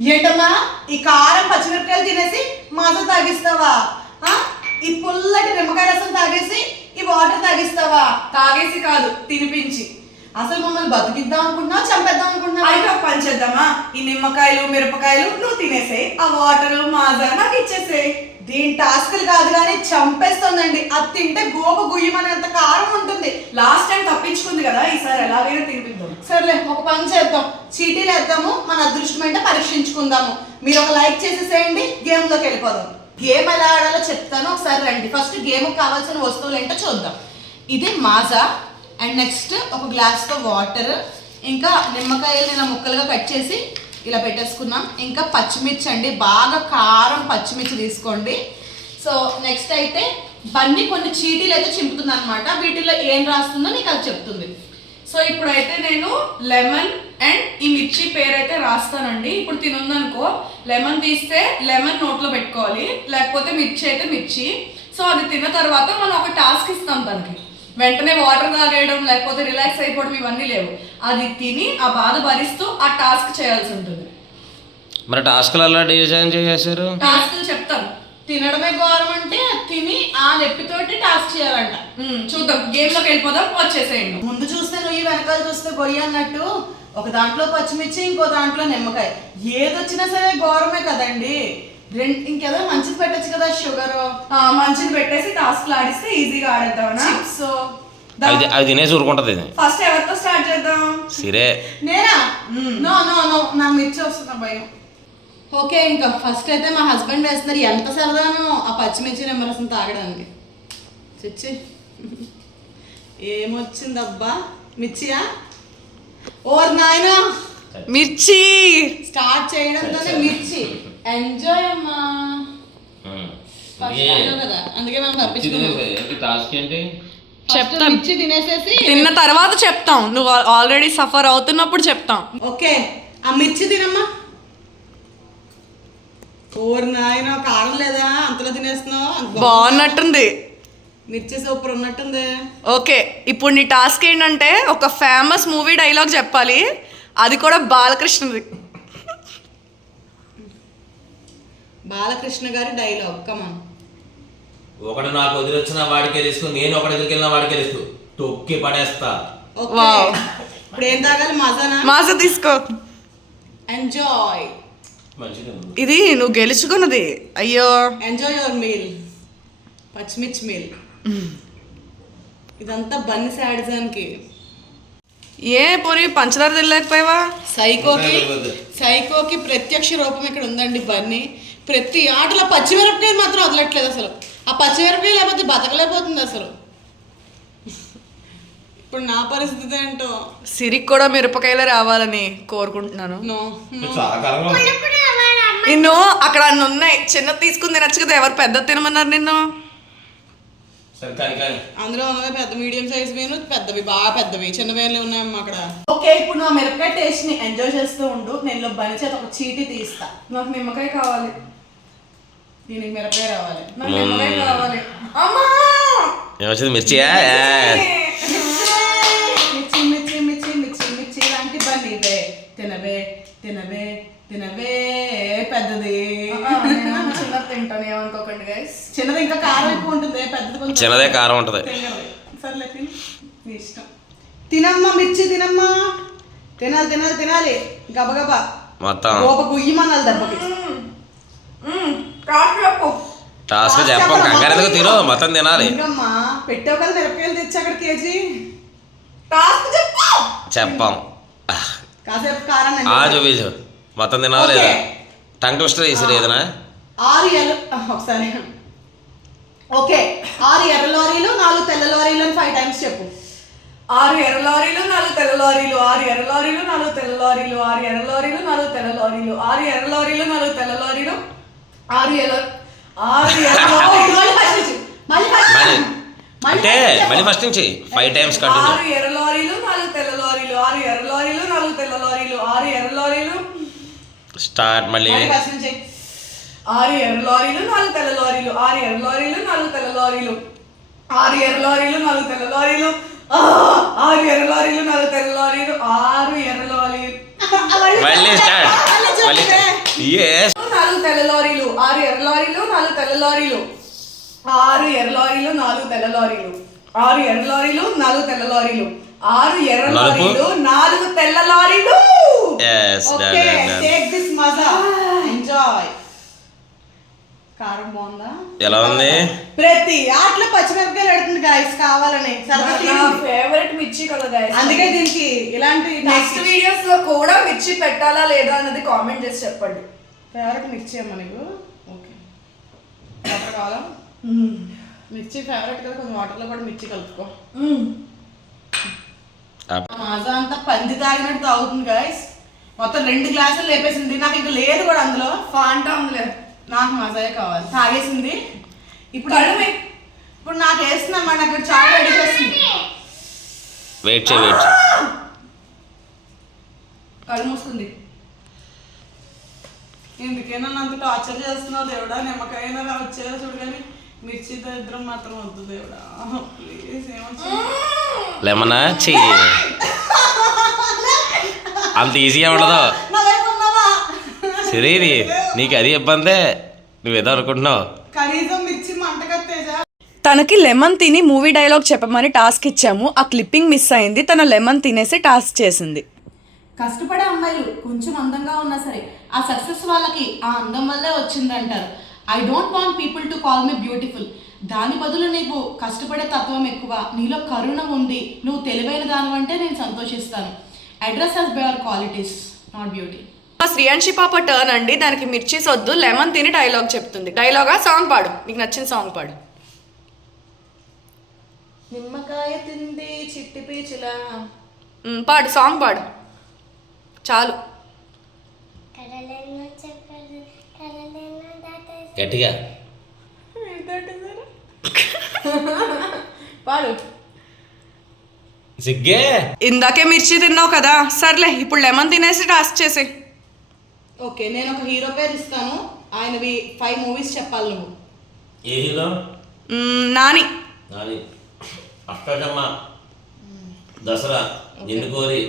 ఏంటమ్మా ఈ కారం పచ్చిమిరపకాయలు తినేసి మాజా తాగిస్తావా? ఈ పుల్లటి నిమ్మకాయ రసం తాగేసి ఈ వాటర్ తాగిస్తావా? తాగేసి కాదు, తినిపించి. అసలు మమ్మల్ని బతికిద్దాం అనుకుంటున్నావు, చంపేద్దాం అనుకుంటున్నావు? అయితే పని చేద్దామా, ఈ నిమ్మకాయలు మిరపకాయలు నువ్వు తినేసేయి, ఆ వాటర్ మాజా నాకు ఇచ్చేసేయి. దీని టాస్కులు కాదు కానీ చంపేస్తుందండి. అది తింటే గోప గుయ్యమనేంత కారం ఉంటుంది. లాస్ట్ టైం తప్పించుకుంది కదా, ఈసారి ఎలాగైనా తినిపిద్దాం. సర్లే, ఒక పని చేద్దాం, చీటీలు వేద్దాము, మన అదృష్టం ఏంటో పరీక్షించుకుందాము. మీరు ఒక లైక్ చేసేసేయండి, గేమ్ లోకి వెళ్ళిపోదాం. గేమ్ ఎలా ఆడాలో చెప్తాను, ఒకసారి రండి. ఫస్ట్ గేమ్ కావాల్సిన వస్తువులు ఏంటో చూద్దాం. ఇది మాజా, అండ్ నెక్స్ట్ ఒక గ్లాస్తో వాటర్, ఇంకా నిమ్మకాయలు ఇలా ముక్కలుగా కట్ చేసి ఇలా పెట్టేసుకున్నాం. ఇంకా పచ్చిమిర్చి అండి, బాగా కారం పచ్చిమిర్చి తీసుకోండి. సో నెక్స్ట్ అయితే బన్నీ కొన్ని చీటీలు అయితే చింపుతుంది అనమాట. వీటిలో ఏం రాస్తుందో నీకు అది చెప్తుంది. సో ఇప్పుడైతే నేను లెమన్ అండ్ ఈ మిర్చి పేరు అయితే రాస్తానండి. ఇప్పుడు తినుందనుకో, లెమన్ తీస్తే లెమన్ నోట్లో పెట్టుకోవాలి, లేకపోతే మిర్చి అయితే మిర్చి. సో అది తిన్న తర్వాత మనం ఒక టాస్క్ ఇస్తాం తనకి. వెంటనే వాటర్ తాగేయడం లేకపోతే రిలాక్స్ అయిపోవడం ఇవన్నీ లేవు. అది తిని ఆ బాధ భరిస్తూ ఆ టాస్క్ చేయాల్సి ఉంటుంది. మరి టాస్క్లు అలా డిజైన్ చేశారు? టాస్క్లు చెప్తాను. తినడమే ఘోరం అంటే తిని ఆ నొప్పితోటి టాస్క్ చేయాలంట. చూద్దాం, గేమ్ లోకి వెళ్ళిపోదాం, వచ్చేసేయండి. ముందు చూస్తే నువ్వు, వెనకాల చూస్తే గొయ్యి అన్నట్టు ఒక దాంట్లో పచ్చిమిర్చి, ఇంకో దాంట్లో నిమ్మకాయ. ఏదొచ్చినా సరే ఘోరమే కదండి. ఇంకేదో మంచిది పెట్టచ్చు కదా, షుగర్ మంచిది పెట్టేసి టాస్క్లు ఆడిస్తే ఈజీగా ఆడేద్దామనా? సో అది తినేసి ఊరుకుంటది. ఫస్ట్ ఎవరితో స్టార్ట్ చేద్దాం? సరే, నేనా? నో నో నో, నాకు మిర్చి వస్తున్నా భయం. ఓకే, ఇంకా ఫస్ట్ అయితే మా హస్బెండ్ వేస్తున్నారు. ఎంత సరదానో ఆ పచ్చిమిర్చి నిమ్మరసం తాగడానికి. చిచ్చి ఏమొచ్చిందబ్బా, మిర్చియా? ఓర్ నాయనా, మిర్చి స్టార్ట్ చేయడంతోనే మిర్చి. ఎంజాయ్ అమ్మా. కదా, అందుకే మనం చెప్తాం. మిర్చి తినేసేసి తిన్న తర్వాత చెప్తాం. నువ్వు ఆల్రెడీ సఫర్ అవుతున్నప్పుడు చెప్తాం. ఓకే, ఆ మిర్చి తినమ్మా. ఓర్ నాయన, కారం లేదా? అంతలో తినేస్తున్నావు. బాగున్నట్టుంది, మిర్చి సూపర్ ఉన్నట్టుంది. ఓకే, ఇప్పుడు నీ టాస్క్ ఏంటంటే ఒక ఫేమస్ మూవీ డైలాగ్ చెప్పాలి, అది కూడా బాలకృష్ణది. బాలకృష్ణ గారి డైలాగ్, కమాన్. ఒకడు నాకు వదిలొచ్చిన వాడికే రిస్క్, నేను ఒకటి దగ్గరికి వెళ్ళిన వాడికే రిస్క్, తొక్కి పడేస్తా. ఓకే, ఇప్పుడు ఏం తాగాలి? మాజానా? మాజా తీసుకో. ఎంజాయ్. ఇది నువ్వు గెలుచుకున్నది. అయ్యో, ఎంజాయ్ యువర్ మీల్, పచ్చిమిర్చి మీల్. ఇదంతా బన్ని శాడిజానికి. ఏ పొరి పంచదార తినలేకపోయావా? సైకోకి ప్రత్యక్ష రూపం ఇక్కడ ఉందండి బన్నీ. ప్రతి ఆటలో పచ్చిమిరపకాయలు మాత్రం వదలట్లేదు అసలు. ఆ పచ్చిమిరపకాయలు లేకపోతే బతకలేకపోతుంది అసలు. ఇప్పుడు నా పరిస్థితి ఏంటో. సిరికి కూడా మిరపకాయలే రావాలని కోరుకుంటున్నాను. నిన్ను అక్కడ అన్ని ఉన్నాయి, చిన్న తీసుకుని తినచ్చు కదా. ఎవరు పెద్ద తినమన్నారు నిన్ను? అందులో ఉన్నవి పెద్ద మీడియం సైజ్ వేను, పెద్దవి బాగా పెద్దవి, చిన్న వేలు ఉన్నాయమ్మా అక్కడ. ఓకే, ఇప్పుడు నా మిరపకాయ టేస్ట్ ని ఎంజాయ్ చేస్తూ ఉండు. నేను బని చేత ఒక చీటీ తీస్తా. నాకు నిమ్మకాయ కావాలి. దీనికి మిరపకాయ రావాలి. నాకు నిమ్మకాయ కావాలి. అమ్మా, ఏమొచ్చింది? మిర్చియా? మిర్చి మిర్చి మిర్చి మిర్చి మిర్చి లాంటి బన్నీవే. తినవే తినవే తినవే పెద్దది. చిన్నది తింటాను, ఏమనుకోకండి గైస్. చిన్నది ఇంకా కారం ఎక్కువ ఉంటుంది, పెద్దది కొంచెం చిన్నదే కారం ఉంటుంది. సర్లే, తిని నీ ఇష్టం. తినమ్మా మిర్చి, తినమ్మా. తినాలి తినాలి తినాలి, గబగబా మొత్తం గుయ్యమనాలి దెబ్బకి. టాస్క్ చెప్పం, కంగారు ఎందుకు? తిను, మొత్తం తినాలి. ఇంకమ్మా పెట్టావు కదా మిరపకాయలు తెచ్చి అక్కడ కేజీ. చెప్పం, కాసేపు కారం చూపించు, మొత్తం తినాలి లేదా? టంగ్ ట్విస్టర్ వేసి ఏదైనా 6 ఒకసారి. ఓకే, 6 ఎర్ర లారీలు 4 తెల్ల లారీలు అని 5 టైమ్స్ చెప్పు. 6 ఎర్ర లారీలు 4 తెల్ల లారీలు, 6 ఎర్ర లారీలు 4 తెల్ల లారీలు, 6 ఎర్ర లారీలు 4 తెల్ల లారీలు, 6 ఎర్ర లారీలు 4 తెల్ల లారీలు, 6 ఎర్ర అంటే మళ్ళీ ఫస్ట్ నుంచి 5 టైమ్స్ కంటిన్యూ. 6 ఎర్ర లారీలు 4 తెల్ల లారీలు, 6 ఎర్ర లారీలు 4 తెల్ల లారీలు, 6 ఎర్ర లారీలు స్టార్ట్ మళ్ళీ. 6 ఎర్ర లారీలు 4 తెల్ల లారీలు, 6 ఎర్ర లారీలు 4 తెల్ల లారీలు, 6 ఎర్ర లారీలు 4 తెల్ల లారీలు, 6 ఎర్ర లారీలు 4 తెల్ల లారీలు, 6 ఎర్ర లారీలు. మళ్ళీ స్టార్ట్. ఎస్ 4 తెల్ల లారీలు, 6 ఎర్ర లారీలు, 4 తెల్ల లారీలు, 6 ఎర్ర లారీలు, 4 తెల్ల లారీలు, 6 ఎర్ర లారీలు, 4 తెల్ల లారీలు, 6 ఎర్ర లారీలు, 4 తెల్ల లారీలు. yes ఓకే టేక్ దిస్ మజా ఎంజాయ్. కారం బాగుందా? ఎలా ఉంది? ప్రతి ఆటలో పచ్చిమిరపకాయలు పెడుతుంది గాయస్ కావాలని. నా ఫేవరెట్ మిర్చి కదా గైస్. అందుకే దీనికి ఇలాంటి నెక్స్ట్ వీడియోస్ లో కూడా మిర్చి పెట్టాలా లేదా అన్నది కామెంట్ చేసి చెప్పండి. ఫేవరెట్ మిర్చి అమ్మ నీకు? ఓకే వాటర్ కావాలా? మిర్చి ఫేవరెట్ కదా, కొంచెం వాటర్లో కూడా మిర్చి కలుపుకో. మజా అంతా పంది తాగినట్టు తాగుతుంది గాయస్. మొత్తం 2 గ్లాసులు లేపేసింది. నాకు ఇంకా లేదు కూడా అందులో. ఫాంటా ఉంది. నాకు మజాయే కావాలి. తాగేసింది. ఇప్పుడు నాకు వేస్తున్నాను మరి, నాకు చాలా రెడీ చేస్తుంది. వెయిట్ చేయి వెయిట్. కళ్ళు మూసుకుంది. ఎందుకైనా అంత టార్చర్ చేస్తున్నావు దేవుడా. నిమ్మకాయైనా వచ్చేదా చూడు, కానీ మిర్చి దరిద్రం మాత్రం వద్దు దేవుడా ప్లీజ్. లెమనా చెయ్యి, అంత ఈజీగా ఉండదు. సరే నీకు అది ఇబ్బందే, నువ్వేదో అనుకుంటున్నావు. కనీసం మిర్చి మంటకత్తేజా. తనకి లెమన్ తిని మూవీ డైలాగ్ చెప్పమని టాస్క్ ఇచ్చాము. ఆ క్లిప్పింగ్ మిస్ అయింది. తన లెమన్ తినేసి టాస్క్ చేసింది. కష్టపడే అమ్మాయిలు కొంచెం అందంగా ఉన్నా సరే ఆ సక్సెస్ వాళ్ళకి ఆ అందం వల్లే వచ్చిందంటారు. I don't want people to call me beautiful. దాని బదులు నీకు కష్టపడే తత్వం ఎక్కువ, నీలో కరుణ ఉంది, నువ్వు తెలివైన దానివంటే నేను సంతోషిస్తాను. Address has by our qualities not beauty. Shreyanshi పాప టర్న్ అండి. దానికి మిర్చీస్ వద్దు, లెమన్ తిని డైలాగ్ చెప్తుంది. డైలాగా సాంగ్ పాడు, నీకు నచ్చిన సాంగ్ పాడు. నిమ్మకాయ తింది చిట్టి పీచులా. పాడు, సాంగ్ పాడు చాలు. గట్టిగా పాడు. సిగ్గే. ఇందాకే మిర్చి తిన్నావు కదా, సర్లే ఇప్పుడు లెమన్ తినేసి టాస్క్ చేసే. ఓకే నేను ఒక హీరో పేరు ఇస్తాను, ఆయనవి 5 మూవీస్ చెప్పాలి నువ్వు. ఏ హీరో? నాని. నాని. అష్టకమ్మ, దసరా, నిన్నుకోరి,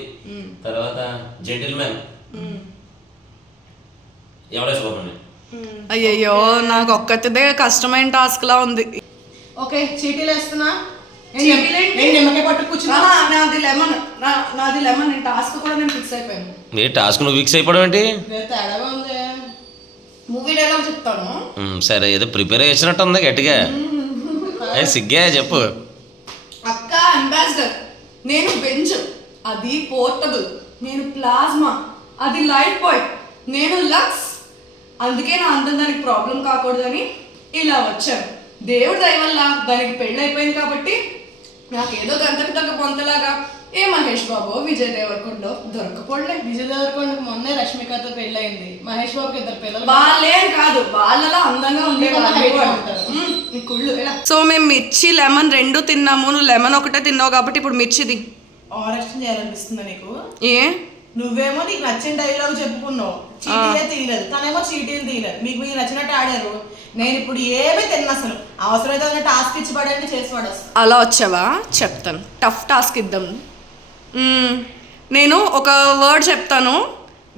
తర్వాత జెంటిల్మెన్, ఎవడే చూడండి. అయ్యయ్యో నాకు ఒక్కటిదే కష్టమైన టాస్క్ లా ఉంది. ఓకే చీటీలు వేస్తున్నా. చీటీలేంటి? నేను నిమ్మకాయ పట్టు కూర్చున్నా. నాది లెమన్, నాది లెమన్. నేను టాస్క్ కూడా నేను ఫిక్స్ అయిపోయాను. ఏ టాస్క్ నువ్వు ఫిక్స్ అయిపోవడం ఏంటి? తేడాగా ఉంది. మూవీ డైలాగ్ చెప్తాను. సరే ఏదో ప్రిపేర్ చేసినట్టు ఉంది గట్టిగా. సిగ్గే చెప్పు. అక్క అంబాసిడర్, నేను బెంచ్, అది పోర్టబుల్, నేను ప్లాస్మా, అది లైట్ బాయ్, నేను లక్స్. అందుకే నా అందం దానికి ప్రాబ్లం కాకూడదని ఇలా వచ్చాను. దేవుడి దయ వల్ల దానికి పెళ్ళి అయిపోయింది కాబట్టి నాకేదో గంటకు తగ్గ పొంతలాగా ఏ మహేష్ బాబు విజయ్ దేవరకొండ దొరకపోలే. విజయ్ దేవరకొండకు మొన్నే రష్మికతో పెళ్ళయింది. మహేష్ బాబుకి 2 పిల్లలు. వాళ్ళే కాదు, వాళ్ళలా అందంగా కుళ్ళు. సో మేము మిర్చి లెమన్ 2 తిన్నాము. నువ్వు లెమన్ ఒకటే తిన్నావు కాబట్టి ఇప్పుడు మిర్చిది. ఆరెస్ట్ చేయాలనిపిస్తుందా నీకు? ఏ నువ్వేమో నీకు నచ్చిన డైలాగ్ చెప్పుకున్నావు, చీటీలే తీయలేదు. తనేమో చీటీలు తీయలేదు. మీకు నచ్చినట్టు ఆడారు. నేను ఇప్పుడు ఏమీ తిన్నా అసలు. అవసరమైతే టాస్క్ ఇచ్చి పడండి, చేసి పడేస్తాను. అలా వచ్చావా? చెప్తాను, టఫ్ టాస్క్ ఇద్దాం. నేను ఒక వర్డ్ చెప్తాను,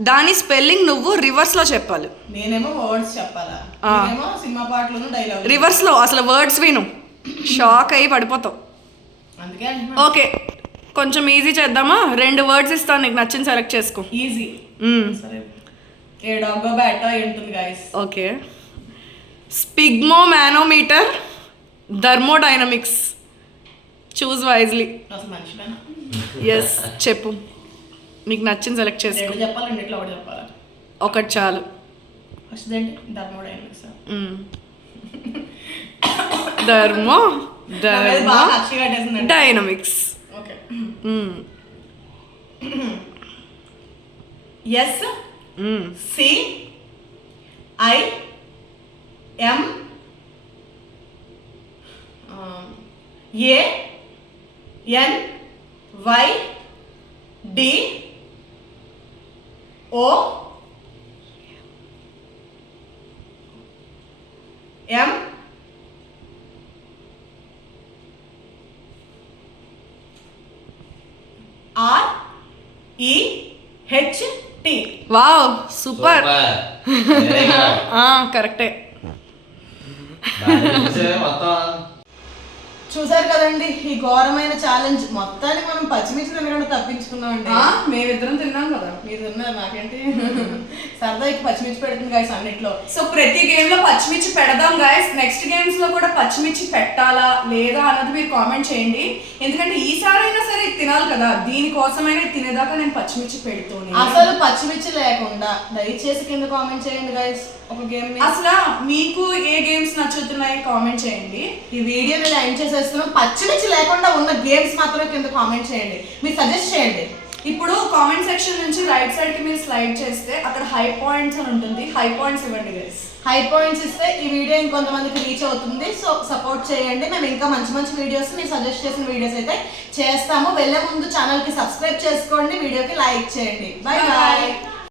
దాని స్పెల్లింగ్ నువ్వు రివర్స్లో చెప్పాలి. నేనేమో వర్డ్స్ చెప్పాలా? నేనేమో సినిమా పాటలోను డైలాగ్ రివర్స్లో. అసలు వర్డ్స్ విను, షాక్ అయ్యి పడిపోతావు. అందుకే ఓకే కొంచెం ఈజీ చేద్దామా? 2 వర్డ్స్ ఇస్తాను, నీకు నచ్చిన సెలెక్ట్ చేసుకో. ఈజీ. సరే ఏ డాగో బ్యాటో ఏంటుంది guys. Okay sphygmomanometer, thermodynamics, choose wisely. అసలు మనిషివేనా? ఎస్ చెప్పు, నీకు నచ్చిన సెలెక్ట్ చేసుకో. 2 చెప్పాలి, 2 ఒకటి చెప్పాలా? ఒకటి చాలు. ఫస్ట్ ఏంటి? Thermodynamics. Thermo thermodynamics. Okay S C I M A N Y D O M R E H T. Wow super Very good. కరెక్టే. బాగానే చూసావే మొత్తం. చూసారు కదండి ఈ ఘోరమైన ఛాలెంజ్ మొత్తాన్ని మనం పచ్చిమిర్చి తినకుండా తప్పించుకున్నామండి. మేమిద్దరం తిన్నాం కదా. మీరు తిన్నారు నాకేంటి సరదాకి పచ్చిమిర్చి పెడుతుంది గాయస్ అన్నిట్లో. సో ప్రతి గేమ్ లో పచ్చిమిర్చి పెడదాం గాయస్. నెక్స్ట్ గేమ్స్ లో కూడా పచ్చిమిర్చి పెట్టాలా లేదా అన్నది మీరు కామెంట్ చేయండి. ఎందుకంటే ఈసారైనా సరే ఇది తినాలి కదా, దీనికోసమైనా ఇది తినేదాకా నేను పచ్చిమిర్చి పెడుతూనే. అసలు పచ్చిమిర్చి లేకుండా దయచేసి కింద కామెంట్ చేయండి గాయస్ ఒక గేమ్ ని. అసలు మీకు ఏ గేమ్స్ నచ్చుతున్నాయి కామెంట్ చేయండి. ఈ వీడియోని లైక్ చేసేస్తున్నాం. పచ్చిమిర్చి లేకుండా ఉన్న గేమ్స్ మాత్రమే కింద కామెంట్ చేయండి, మీరు సజెస్ట్ చేయండి. ఇప్పుడు కామెంట్ సెక్షన్ నుంచి రైట్ సైడ్ కి మీరు స్లైడ్ చేస్తే అక్కడ హై పాయింట్స్ అని ఉంటుంది. హై పాయింట్స్ ఇవ్వండి గైస్. హై పాయింట్స్ ఇస్తే ఈ వీడియో ఇంకొంతమందికి రీచ్ అవుతుంది. సో సపోర్ట్ చేయండి. మేము ఇంకా మంచి మంచి వీడియోస్ మీరు సజెస్ట్ చేసిన వీడియోస్ అయితే చేస్తాము. వెళ్ళే ముందు ఛానల్ కి సబ్స్క్రైబ్ చేసుకోండి, వీడియోకి లైక్ చేయండి. Bye bye.